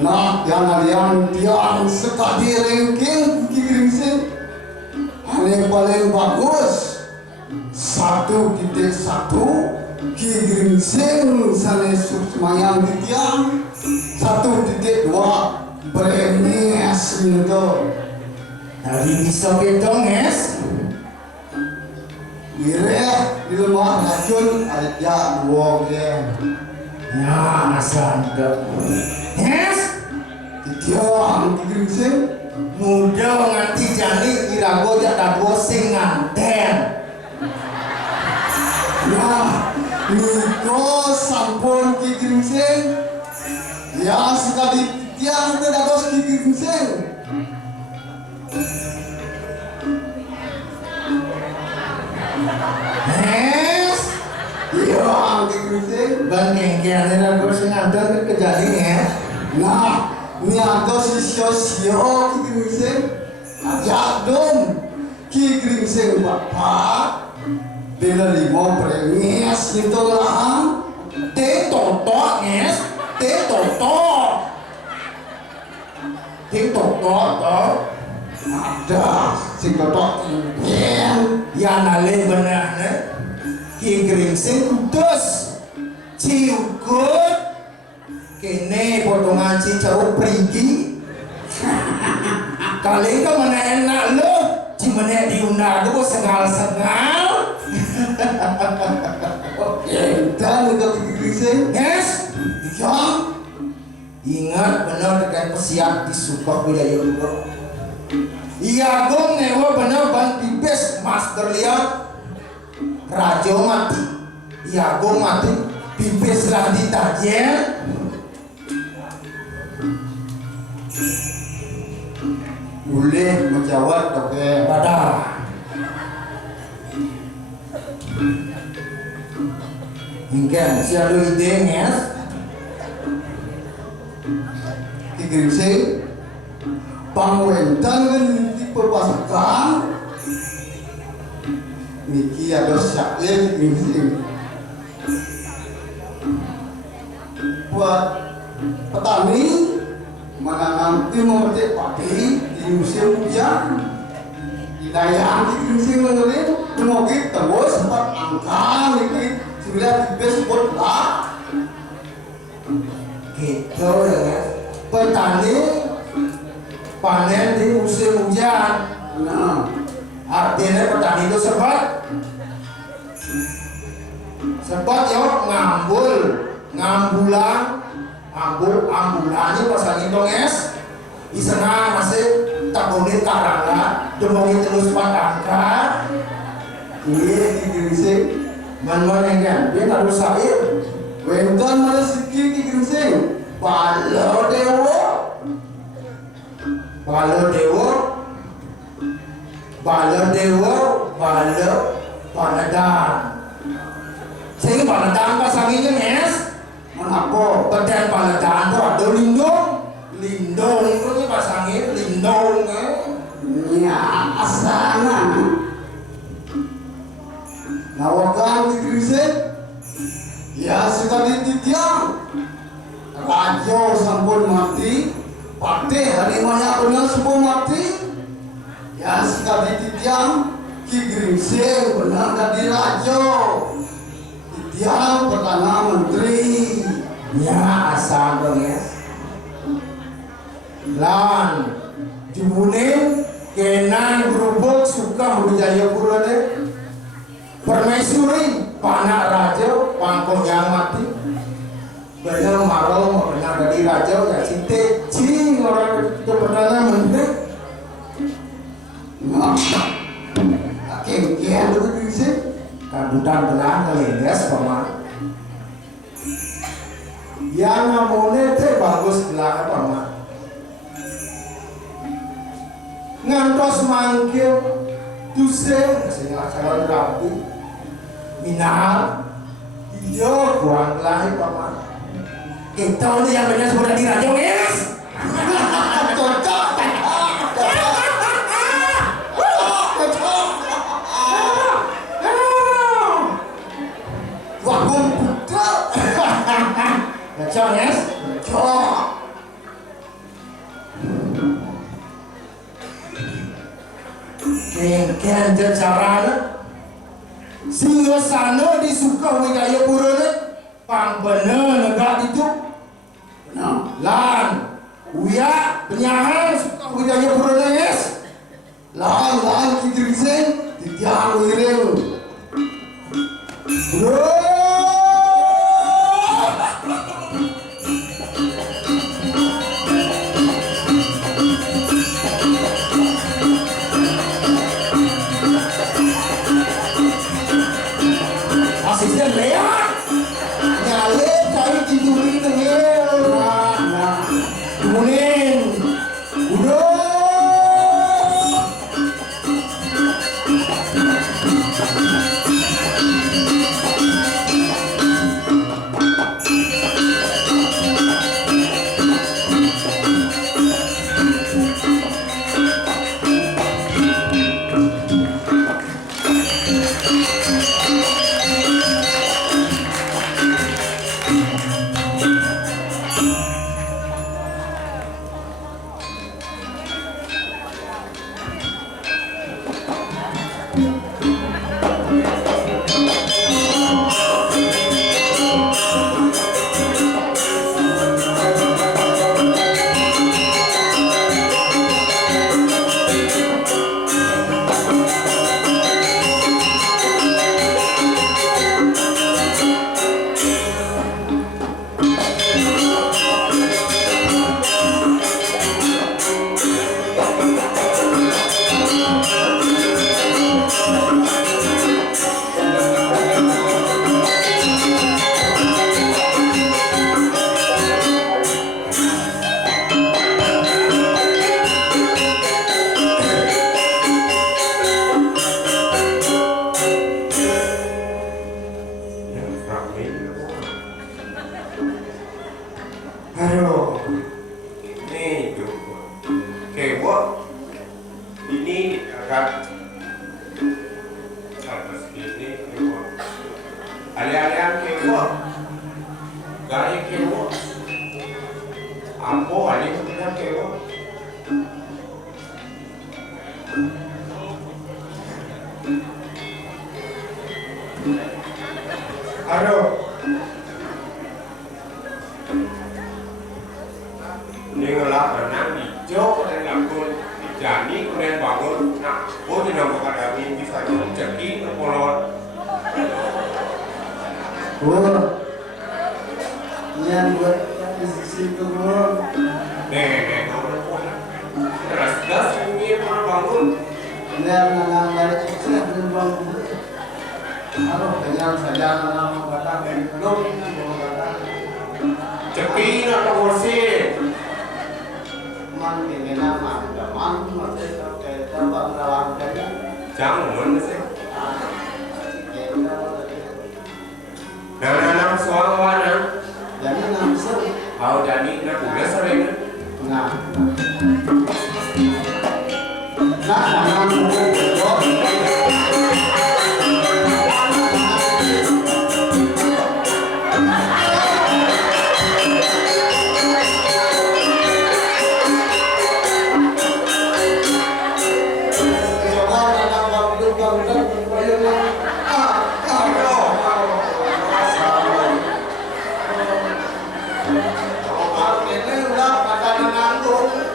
Nah, yang sekali ranking Kigringsing yang paling bagus 1.1 Kigringsing sanes semayang di tiang 1.2 Bremes itu tadi bisa gedong es mireh di rumah racun ada 2 gen ya sangat es tiang Kigringsing muda nganti jani irago jatah sing nganten nah niko sampun Kigringsing ya sekali tiang itu dados Kigringsing es iya Kigringsing bangengkean irago sing nganten kejadi ya nah ini ada sisio Kigringsing ajak dong Kigringsing bapak bila 5 premis itu lah te toto es te toto ada si kotok ya nale benar Kigringsing dus ciugut kene potongan cicau perigi kali ka mana enak lo cimene diundang tuh sengal-sengal dan untuk Kigringsing yes ya ingat benar dengan pesiap disupport budaya dulu iya gong newa benar ban pipes master lihat rajo mati iya gong mati pipes lah ditajel boleh menjawab oke pada hingga selalu ide nges Kigringsing pangwentan kan di pasukan niki ada syair Kigringsing buat petani menanam memetik padi di musim hujan daya Kigringsing mengerin mungkin terus sempat angka niki sudah disebut lah gitu ya petani panen di musim hujan nah artinya petani itu sempat Sebab yo ngambulan ambulani pasang itu es di sana masih tabunin karangga demongi terus patangka Iya ki geringsing. man kan dia harus sair Wentan malah siki ki geringsing. balo dewo panadan sehingga panadan pasanginnya es Menapa? badan panadan tuh ada lindung itu pasangin lindung Ya asana. Nawakan ki geringsing. Ya suka dititiang. Rajo sampun mati. Pate harimanya benar semua mati. Ya suka dititiang. Ki geringsing benar jadi rajo. Titiang Perdana Menteri. ya asal dong ya lan jumunin kenan gerubuk suka budaya purane permaisuri panak raja pangkong yang mati benar marong benar dari raja ya cinta cing orang itu Perdana Menteri Nah, kengkian tu geringsing. kadutan belang kelendes paman yang namanya teh bagus belang paman ngantos manggil duse sehingga calon rapi minal iya buang belang paman kita ini yang benar sudah dirajang yes Cocok. Wagung putra. Cocok yes Cocok. kengken jajaran Singasana disuka wilayah purane pang bener negara itu Nah, lan uya penyahan suka wilayah purane yes lahan ki geringsing titiang wiring. bro asisten leak nyale cari tiduri tengil Nah, kemudian udah aduh Ini juga kewok ini akan atas ini kewok alih-alih kewok gaya kewok apa alih kemudian kewok aduh ini ngelak renang hijau dan lakukan dijani kemudian bangun nah oh tidak bakal ada bisa jadi kepulauan Yang buat isi kebun. Nek, das ini mana bangun? Yang nanam dari sukses belum. Aduh, kenyang saja nanam batang belum batang. Cepi nak kursi. Man ini nama man masih kayak tempat rawat jadi. Jangan sih. Nah, soal mana? Jadi langsung. Kau jadi nak udah sering. Nah, nanam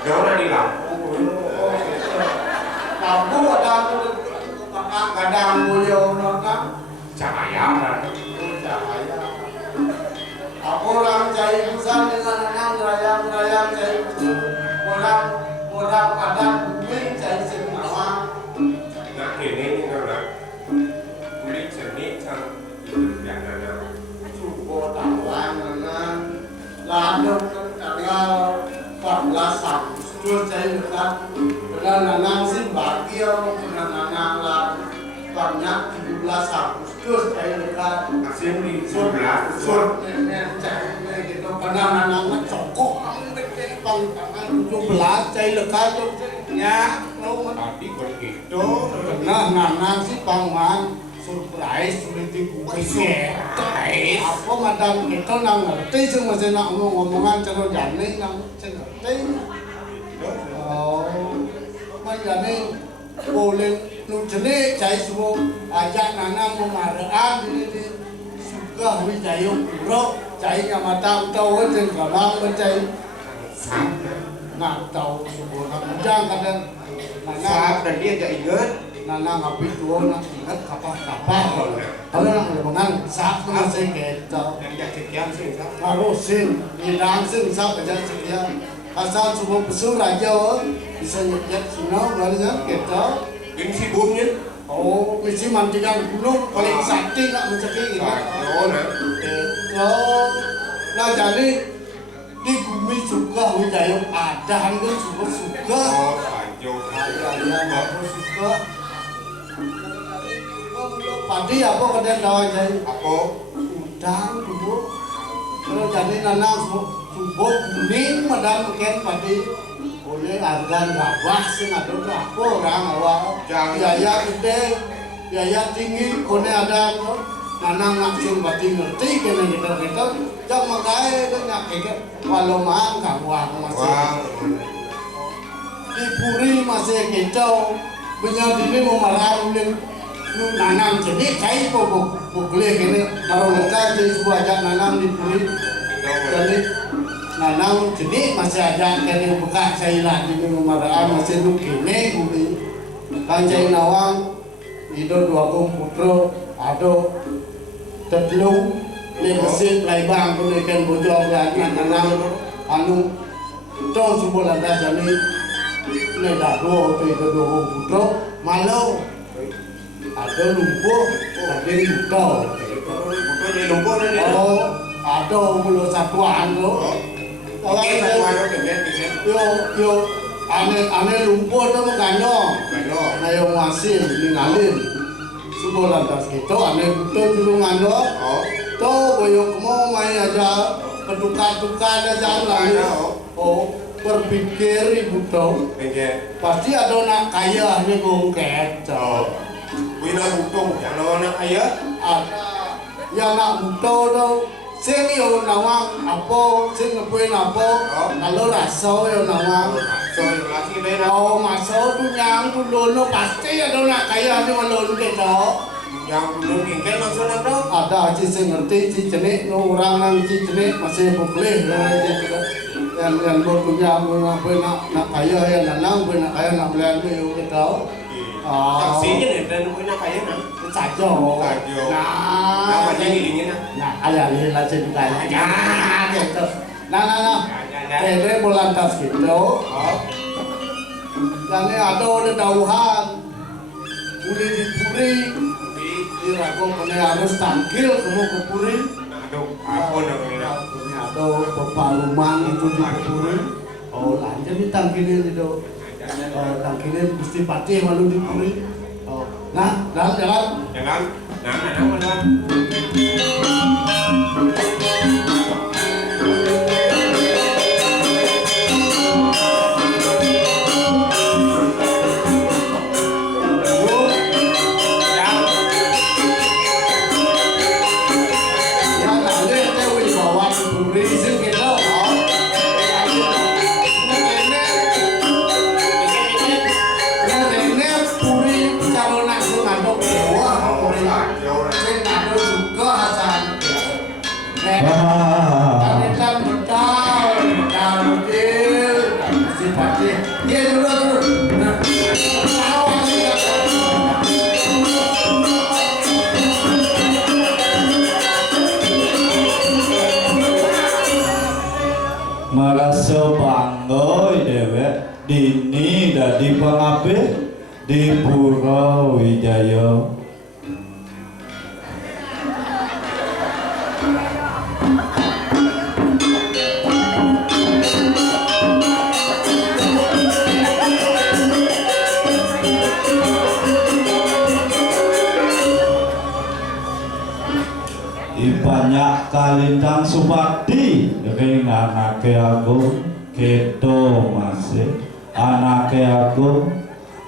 Jangan di lampu. lampu ada kadang mulia orang Cahaya kan. cahaya. Aku orang cari pusat dengan anak rayang cari orang kadang bumi cari senawa. Nak ini kan kulit seni sang yang ada. Cukup tahuan dengan lalu ketika 14 Agustus cari dekat dengan anak si Bagio dengan anak lah banyak 17 Agustus cari dekat. Masih di sebelah. Sur gitu karena anak-anak cokok pang 17 cai lekat nya Tadi kalau gitu. nah anak si pangman surprise sulit dikukai apa madam itu nang ngerti sih masih nak ngomongan cara jane nang ngerti oh majane boleh nu jene cai semua ajak nanang memaraan ini suka wijayo puro cai ngamata tau aja galang mencai nggak tahu semua ujang kadang Saat dan dia gak ingat. nanang api tua nak ingat kapal kalau nak lemongan saat masih gitu Yang jadi sekian sih. harus sin hilang sin saat aja sekian asal semua besar aja bisa nyetir sino barunya gitu Ini si bumnya. oh mesti mandikan gunung paling sakti nak mencari ini oh nah jadi di bumi juga wilayah ada itu suka Oh, Sanjo. aku suka padi apa kadang dawa jadi Apa? udang dulu kalau jadi nanang subuh kuning madam ken padi boleh argan gabah sing ada apa orang awal biaya gede biaya tinggi kone ada nanang langsung padi ngerti kena kita jam makai kan nyakit walau mang gawang masih Wang. di puri masih kecau benyal ini mau marah ulin nu nanam jadi kai kok bukle kene baru lekat jadi sebuah ajak nanam di puri jadi nanam jadi masih ada kene buka cairan ini mau marah masih nu kene bumi kanjai nawang itu dua putro ado tetlung ni mesin laibang pun ikan bojong lagi nanam anu tong subuh lantas jadi ini dah itu dua putro malau ada lumpuh ada lumpur Bukan di lumpur ni. oh ada puluh satuan tu orang Okey, satu hari dengan. yo ane lumpur tu mengandung Kalau. na yung wasin ningalin subuh lantas gitu ane betul juru ngandung Oh. to boyok mo may aja keduka-duka aja lalu oh berpikir ibu to Dengan. pasti ada nak kaya ni bungket Oh. Wina butung yang lawan nak ayah. ada yang nak buto tu sing yo nawang apa sing ngepuen apa kalau raso yo nawang So yang lagi ni nak. oh maso tu nyang tu lono pasti ada nak kaya ni malon kita Yang belum ingin langsung nak dong. ada aja sing ngerti si jenik no orang nang si jenik masih boleh yang berpunya apa nak kaya yang nanang nak kaya nak belajar yo kita Saksinya nih dan nemuin apa ya nah? Sajo. Sajo. Nah, Namanya ngilingin nah. nah, alih-alih aja ditanya. Nah, gitu. Nah. Ya. Ini bulan tas gitu. Oh. Dan ini ada oleh dauhan. Uli dipuri. Di. Irago kene harus tangkil kamu ke puri. Aduh, apa dong ini? Ini ada pepaluman itu di puri. Oh, lanjut ditangkilin itu. Tangkilin Gusti Patih malu di puri. Oh, nah, jalan. Jangan. Nah, mana? Merasa bangga dewek dini dadi pengabeh di Pura Wijaya. Banyak kalintang Supati ring anake aku keto masih anake aku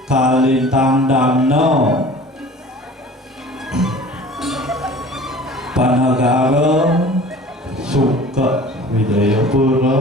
Kalintang Damno Panagara Suka Wijayapura.